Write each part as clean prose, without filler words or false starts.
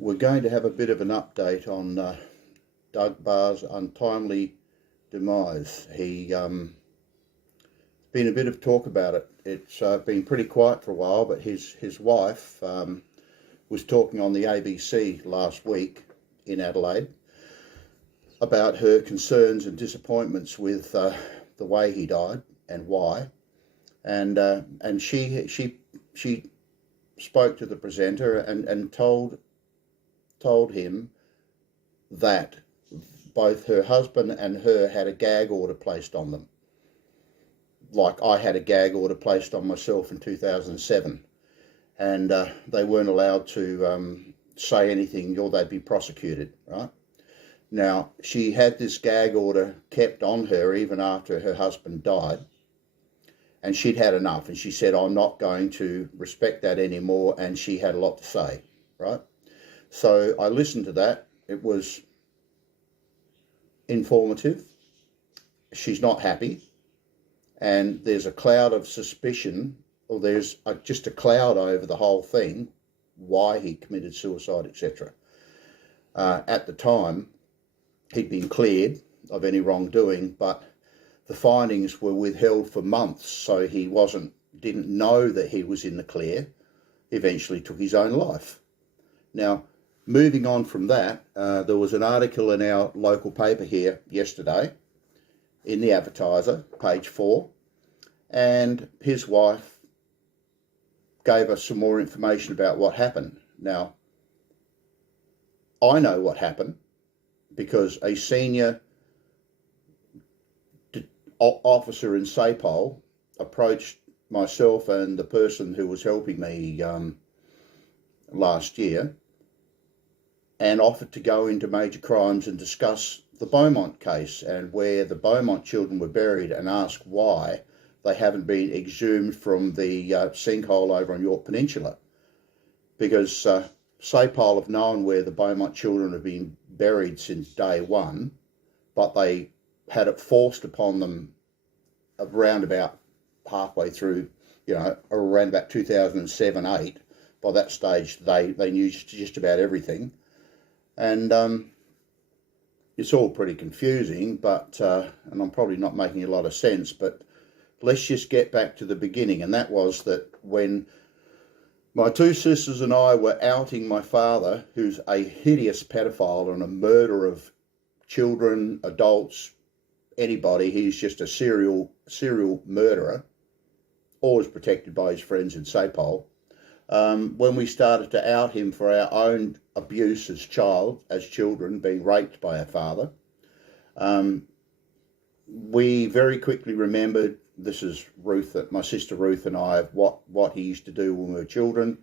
We're going to have a bit of an update on Doug Barr's untimely demise. He's been a bit of talk about it. It's been pretty quiet for a while, but his wife was talking on the ABC last week in Adelaide about her concerns and disappointments with the way he died and why, and she spoke to the presenter and told him that both her husband and her had a gag order placed on them, like I had a gag order placed on myself in 2007, and they weren't allowed to say anything or they'd be prosecuted, right? Now, she had this gag order kept on her even after her husband died, and she'd had enough, and she said, I'm not going to respect that anymore, and she had a lot to say, right? So I listened to that. It was informative. She's not happy, and there's a cloud of suspicion, or there's just a cloud over the whole thing, why he committed suicide, etc. At the time, he'd been cleared of any wrongdoing, but the findings were withheld for months, so he didn't know that he was in the clear. Eventually took his own life. Now, moving on from that, there was an article in our local paper here yesterday, in the Advertiser, page 4, and his wife gave us some more information about what happened. Now, I know what happened because a senior officer in SAPOL approached myself and the person who was helping me last year and offered to go into major crimes and discuss the Beaumont case and where the Beaumont children were buried, and ask why they haven't been exhumed from the sinkhole over on York Peninsula. Because SAPOL have known where the Beaumont children have been buried since day one, but they had it forced upon them around about halfway through, around about 2007-8. By that stage, they knew just about everything. And it's all pretty confusing, but and I'm probably not making a lot of sense, but let's just get back to the beginning. And that was that when my two sisters and I were outing my father, who's a hideous pedophile and a murderer of children, adults, anybody. He's just a serial murderer, always protected by his friends in SAPOL. When we started to out him for our own abuse as children, being raped by our father, we very quickly remembered, this is Ruth, my sister Ruth and I, what he used to do when we were children.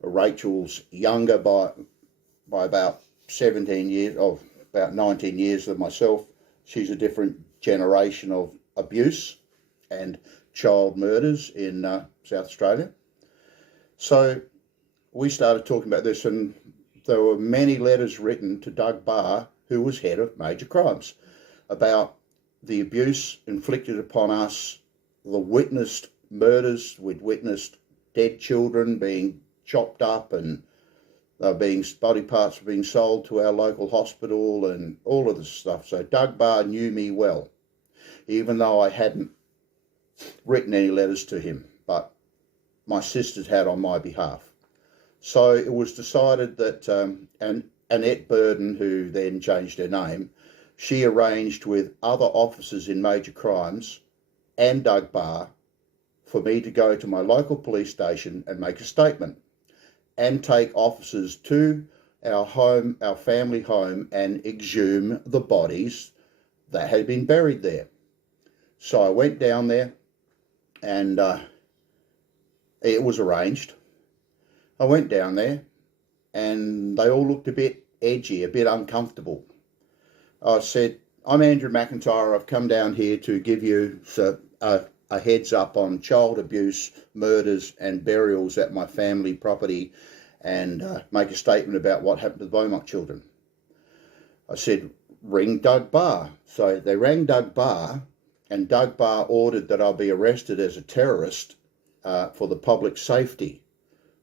Rachel's younger by about 17 years, or about 19 years than myself. She's a different generation of abuse and child murders in South Australia. So we started talking about this, and there were many letters written to Doug Barr, who was head of major crimes, about the abuse inflicted upon us, the witnessed murders. We'd witnessed dead children being chopped up and body parts were being sold to our local hospital and all of this stuff. So Doug Barr knew me well, even though I hadn't written any letters to him, but my sisters had on my behalf. So it was decided that Annette Burden, who then changed her name, she arranged with other officers in major crimes and Doug Barr for me to go to my local police station and make a statement and take officers to our home, our family home, and exhume the bodies that had been buried there. So I went down there, and it was arranged. I went down there, and they all looked a bit edgy, a bit uncomfortable. I said, I'm Andrew McIntyre. I've come down here to give you a heads up on child abuse, murders and burials at my family property, and make a statement about what happened to the Beaumont children. I said, ring Doug Barr. So they rang Doug Barr, and Doug Barr ordered that I'll be arrested as a terrorist for the public safety,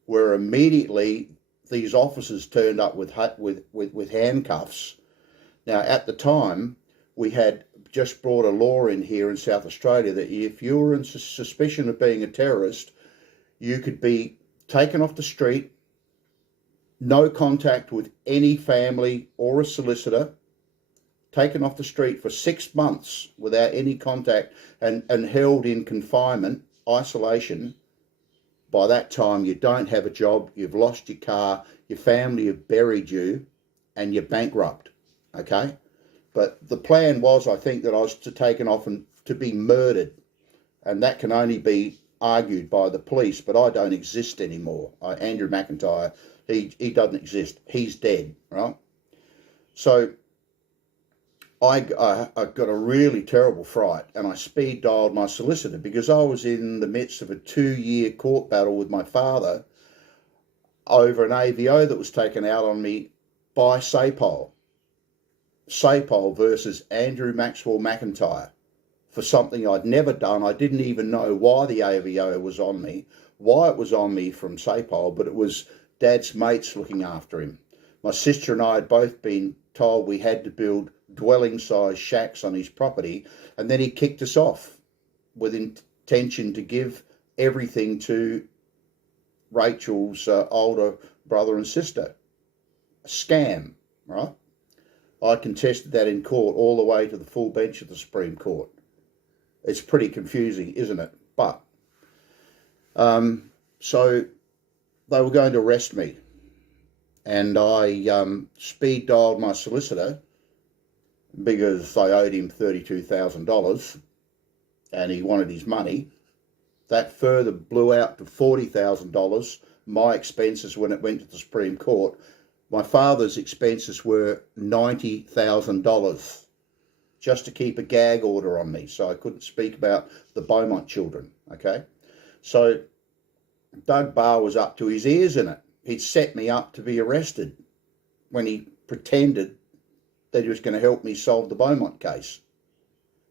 where immediately these officers turned up with handcuffs. Now, at the time, we had just brought a law in here in South Australia that if you were in suspicion of being a terrorist, you could be taken off the street, no contact with any family or a solicitor, taken off the street for 6 months without any contact and held in confinement, isolation. By that time, you don't have a job, you've lost your car, your family have buried you, and you're bankrupt, okay? But the plan was, I think, that I was taken off and to be murdered, and that can only be argued by the police, but I don't exist anymore. Andrew McIntyre, he doesn't exist. He's dead, right? So I got a really terrible fright, and I speed dialed my solicitor because I was in the midst of a 2-year court battle with my father over an AVO that was taken out on me by SAPOL. SAPOL versus Andrew Maxwell McIntyre for something I'd never done. I didn't even know why the AVO was on me, why it was on me from SAPOL, but it was Dad's mates looking after him. My sister and I had both been told we had to build dwelling-sized shacks on his property, and then he kicked us off with intention to give everything to Rachel's older brother and sister. A scam, right? I contested that in court all the way to the full bench of the Supreme Court. It's pretty confusing, isn't it? But, so they were going to arrest me, and I speed dialed my solicitor because I owed him $32,000 and he wanted his money. That further blew out to $40,000, my expenses when it went to the Supreme Court. My father's expenses were $90,000 just to keep a gag order on me, so I couldn't speak about the Beaumont children, okay? So Doug Barr was up to his ears in it. He'd set me up to be arrested when he pretended that he was going to help me solve the Beaumont case.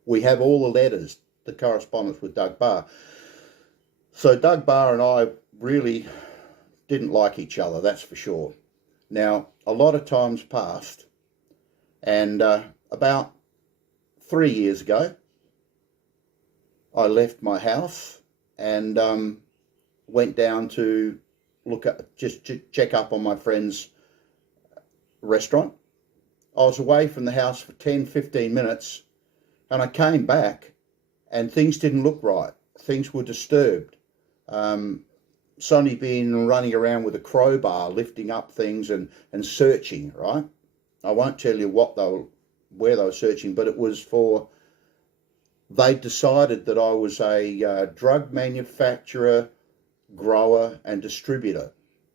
We have all the letters, the correspondence with Doug Barr. So Doug Barr and I really didn't like each other, that's for sure. Now, a lot of time's passed, and about 3 years ago, I left my house and went down to check up on my friend's restaurant. I was away from the house for 10-15 minutes, and I came back and things didn't look right. Things were disturbed. Sonny been running around with a crowbar, lifting up things and searching, right? I won't tell you where they were searching, but it was they decided that I was a drug manufacturer, grower and distributor,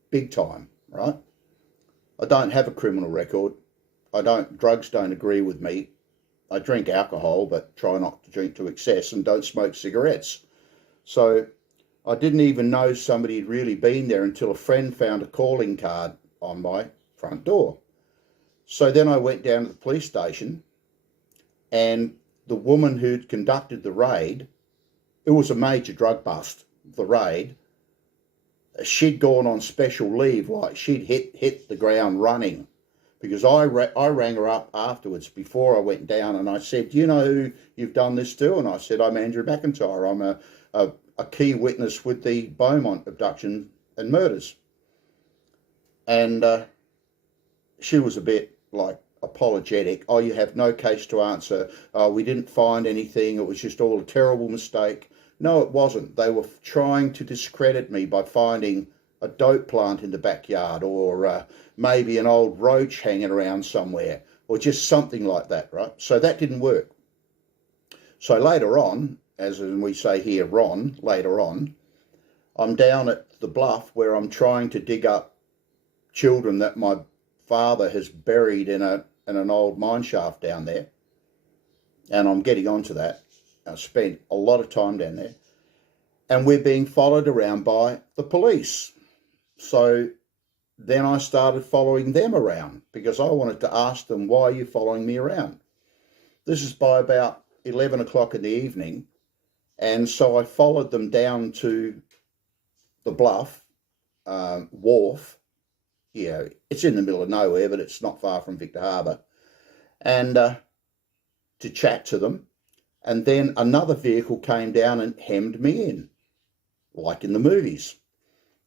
big time, right? I don't have a criminal record. Drugs don't agree with me. I drink alcohol, but try not to drink to excess, and don't smoke cigarettes. So I didn't even know somebody had really been there until a friend found a calling card on my front door. So then I went down to the police station, and the woman who'd conducted the raid, it was a major drug bust, the raid, she'd gone on special leave, like she'd hit the ground running, because I rang her up afterwards before I went down, and I said, do you know who you've done this to? And I said, I'm Andrew McIntyre. I'm a key witness with the Beaumont abduction and murders. And she was a bit like apologetic. Oh, you have no case to answer. We didn't find anything. It was just all a terrible mistake. No, it wasn't. They were trying to discredit me by finding a dope plant in the backyard, or maybe an old roach hanging around somewhere, or just something like that, right? So that didn't work. So later on, as we say here, later on, I'm down at the bluff where I'm trying to dig up children that my father has buried in an old mine shaft down there. And I'm getting onto that. I spent a lot of time down there. And we're being followed around by the police. So then I started following them around because I wanted to ask them, why are you following me around? This is by about 11 o'clock in the evening. And so I followed them down to the bluff, wharf, it's in the middle of nowhere, but it's not far from Victor Harbour, and to chat to them. And then another vehicle came down and hemmed me in, like in the movies.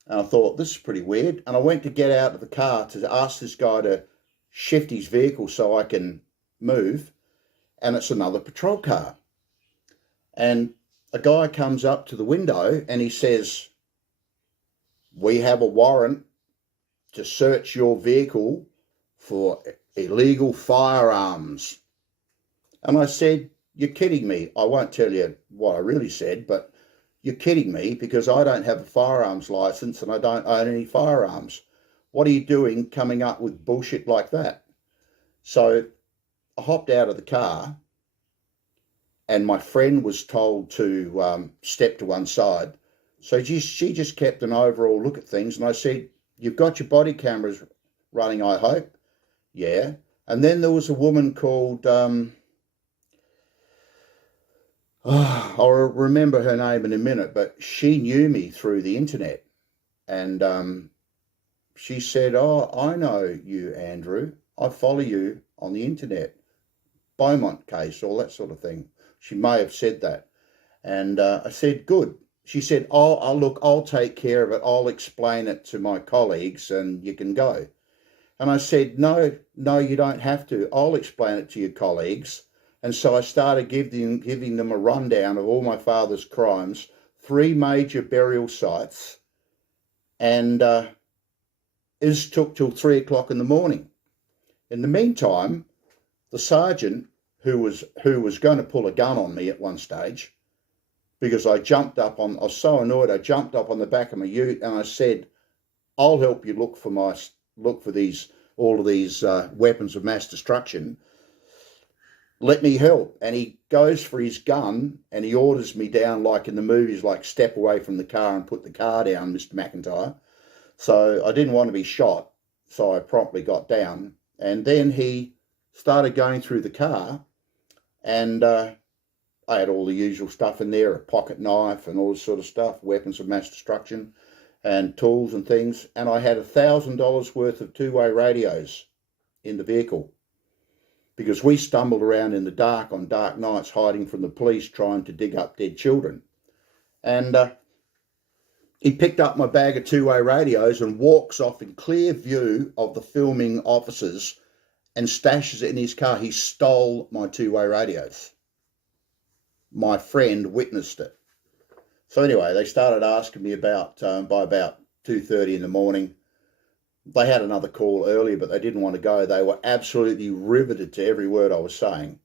And I thought, this is pretty weird. And I went to get out of the car to ask this guy to shift his vehicle so I can move. And it's another patrol car. And a guy comes up to the window and he says, "We have a warrant to search your vehicle for illegal firearms." And I said, "You're kidding me." I won't tell you what I really said, but you're kidding me, because I don't have a firearms license and I don't own any firearms. What are you doing coming up with bullshit like that? So I hopped out of the car, and my friend was told to step to one side. So she just kept an overall look at things, and I said, "You've got your body cameras running, I hope?" "Yeah." And then there was a woman called, I'll remember her name in a minute, but she knew me through the internet. And she said, "Oh, I know you, Andrew. I follow you on the internet. Beaumont case," all that sort of thing. She may have said that. And I said, "Good." She said, look, I'll take care of it. I'll explain it to my colleagues and you can go." And I said, no, you don't have to. I'll explain it to your colleagues. And so I started giving them a rundown of all my father's crimes, 3 major burial sites, and it took till 3 o'clock in the morning. In the meantime, the sergeant, who was going to pull a gun on me at one stage, because I was so annoyed, I jumped up on the back of my ute and I said, "I'll help you look for all of these weapons of mass destruction. Let me help." And he goes for his gun and he orders me down, like in the movies, like, "Step away from the car and put the car down, Mr. McIntyre." So I didn't want to be shot, so I promptly got down. And then he started going through the car, and I had all the usual stuff in there, a pocket knife and all this sort of stuff, weapons of mass destruction and tools and things. And I had $1,000 worth of 2-way radios in the vehicle, because we stumbled around in the dark on dark nights, hiding from the police, trying to dig up dead children. And he picked up my bag of 2-way radios and walks off in clear view of the filming officers and stashes it in his car. He stole my 2-way radios. My friend witnessed it. So anyway, they started asking me by about 2:30 in the morning. They had another call earlier, but they didn't want to go. They were absolutely riveted to every word I was saying.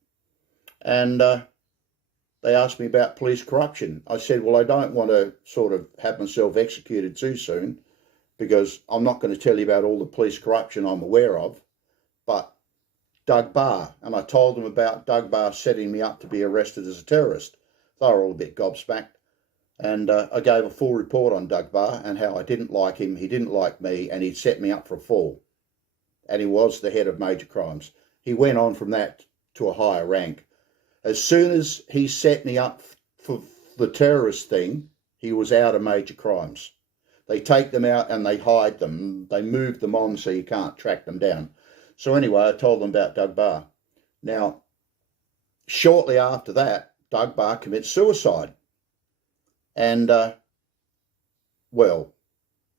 And they asked me about police corruption. I said, well, I don't want to sort of have myself executed too soon, because I'm not going to tell you about all the police corruption I'm aware of, but Doug Barr. And I told them about Doug Barr setting me up to be arrested as a terrorist. They were all a bit gobsmacked. And I gave a full report on Doug Barr and how I didn't like him, he didn't like me, and he'd set me up for a fall. And he was the head of major crimes. He went on from that to a higher rank. As soon as he set me up for the terrorist thing, he was out of major crimes. They take them out and they hide them. They move them on so you can't track them down. So anyway, I told them about Doug Barr. Now, shortly after that, Doug Barr commits suicide. And, well,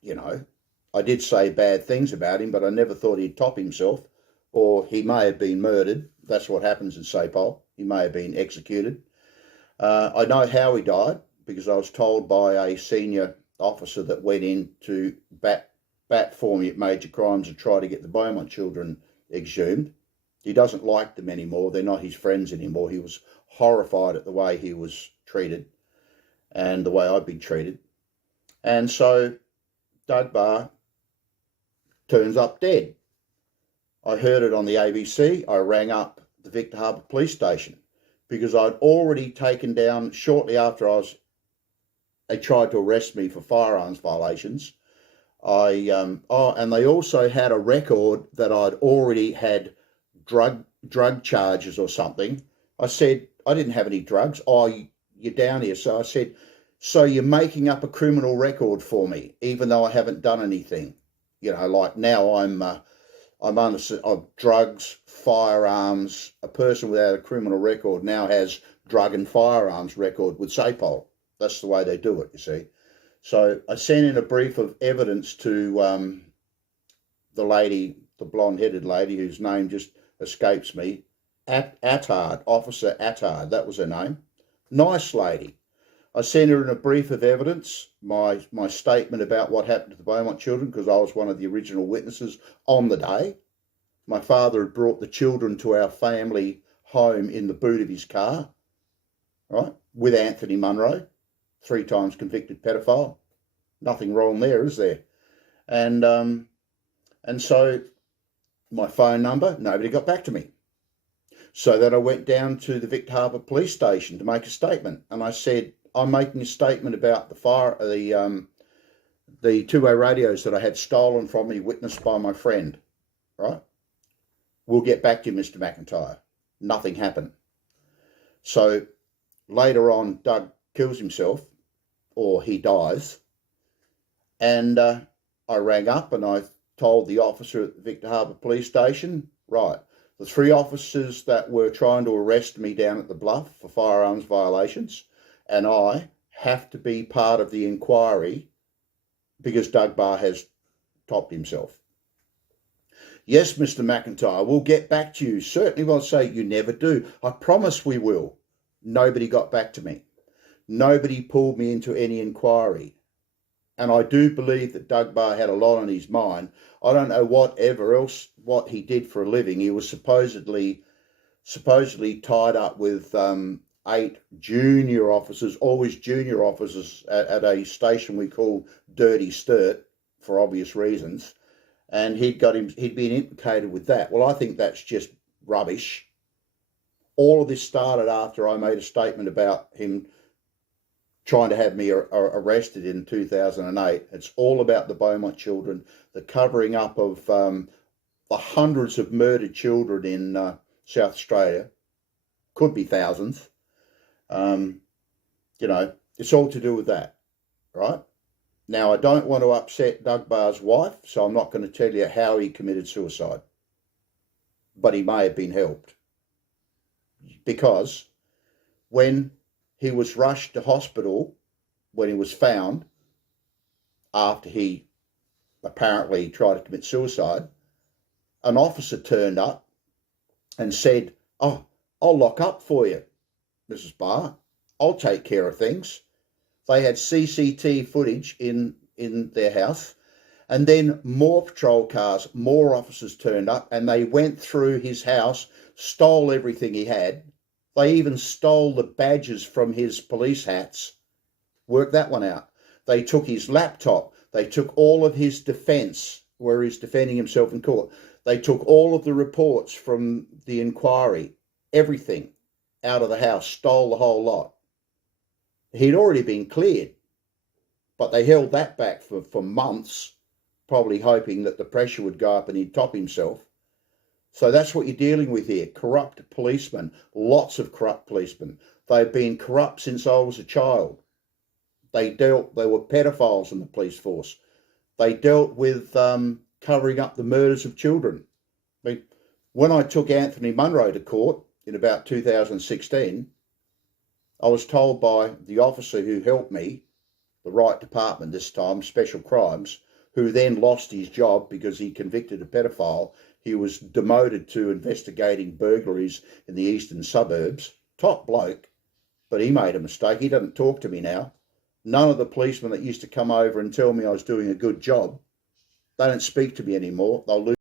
you know, I did say bad things about him, but I never thought he'd top himself, or he may have been murdered. That's what happens in Sapole. He may have been executed. I know how he died, because I was told by a senior officer that went in to bat for me at major crimes and try to get the Beaumont children exhumed. He doesn't like them anymore. They're not his friends anymore. He was horrified at the way he was treated and the way I'd been treated. And so Doug Barr turns up dead. I heard it on the ABC. I rang up the Victor Harbour police station, because I'd already taken down, shortly after they tried to arrest me for firearms violations. And they also had a record that I'd already had drug charges or something. I said, I didn't have any drugs. "Oh, you're down here." So I said, "So you're making up a criminal record for me, even though I haven't done anything?" You know, like now I'm under of drugs, firearms. A person without a criminal record now has drug and firearms record with SAPOL. That's the way they do it, you see. So I sent in a brief of evidence to the lady, the blonde-headed lady whose name just escapes me, Attard, Officer Attard, that was her name. Nice lady. I sent her in a brief of evidence, my statement about what happened to the Beaumont children, because I was one of the original witnesses on the day. My father had brought the children to our family home in the boot of his car, right, with Anthony Munro, 3 times convicted pedophile. Nothing wrong there, is there? And so my phone number, nobody got back to me. So then I went down to the Victor Harbour police station to make a statement, and I said, I'm making a statement about the two-way radios that I had stolen from me, witnessed by my friend, right? We'll get back to you, Mr. McIntyre. Nothing happened. So later on, Doug kills himself, or he dies, and I rang up and I told the officer at the Victor Harbour police station, right, the 3 officers that were trying to arrest me down at the Bluff for firearms violations, and I have to be part of the inquiry because Doug Barr has topped himself. Yes, Mr. McIntyre, we'll get back to you. Certainly will. Say you never do. I promise we will. Nobody got back to me. Nobody pulled me into any inquiry. And I do believe that Doug Barr had a lot on his mind. I don't know what he did for a living. He was supposedly tied up with 8 junior officers, always junior officers at a station we call Dirty Sturt for obvious reasons. And he'd been implicated with that. Well, I think that's just rubbish. All of this started after I made a statement about him trying to have me arrested in 2008. It's all about the Beaumont children, the covering up of the hundreds of murdered children in South Australia. Could be thousands. You know, it's all to do with that, right? Now, I don't want to upset Doug Barr's wife, so I'm not going to tell you how he committed suicide. But he may have been helped. Because when he was rushed to hospital, when he was found, after he apparently tried to commit suicide, an officer turned up and said, "Oh, I'll lock up for you, Mrs. Barr. I'll take care of things." They had CCTV footage in their house, and then more patrol cars, more officers turned up, and they went through his house, stole everything he had. They even stole the badges from his police hats. Work that one out. They took his laptop. They took all of his defence, where he's defending himself in court. They took all of the reports from the inquiry, everything out of the house, stole the whole lot. He'd already been cleared, but they held that back for months, probably hoping that the pressure would go up and he'd top himself. So that's what you're dealing with here. Corrupt policemen, lots of corrupt policemen. They've been corrupt since I was a child. They were pedophiles in the police force. They dealt with covering up the murders of children. I mean, when I took Anthony Munro to court in about 2016, I was told by the officer who helped me, the right department this time, special crimes, who then lost his job because he convicted a pedophile. He was demoted to investigating burglaries in the eastern suburbs. Top bloke, but he made a mistake. He doesn't talk to me now. None of the policemen that used to come over and tell me I was doing a good job, they don't speak to me anymore. They'll lose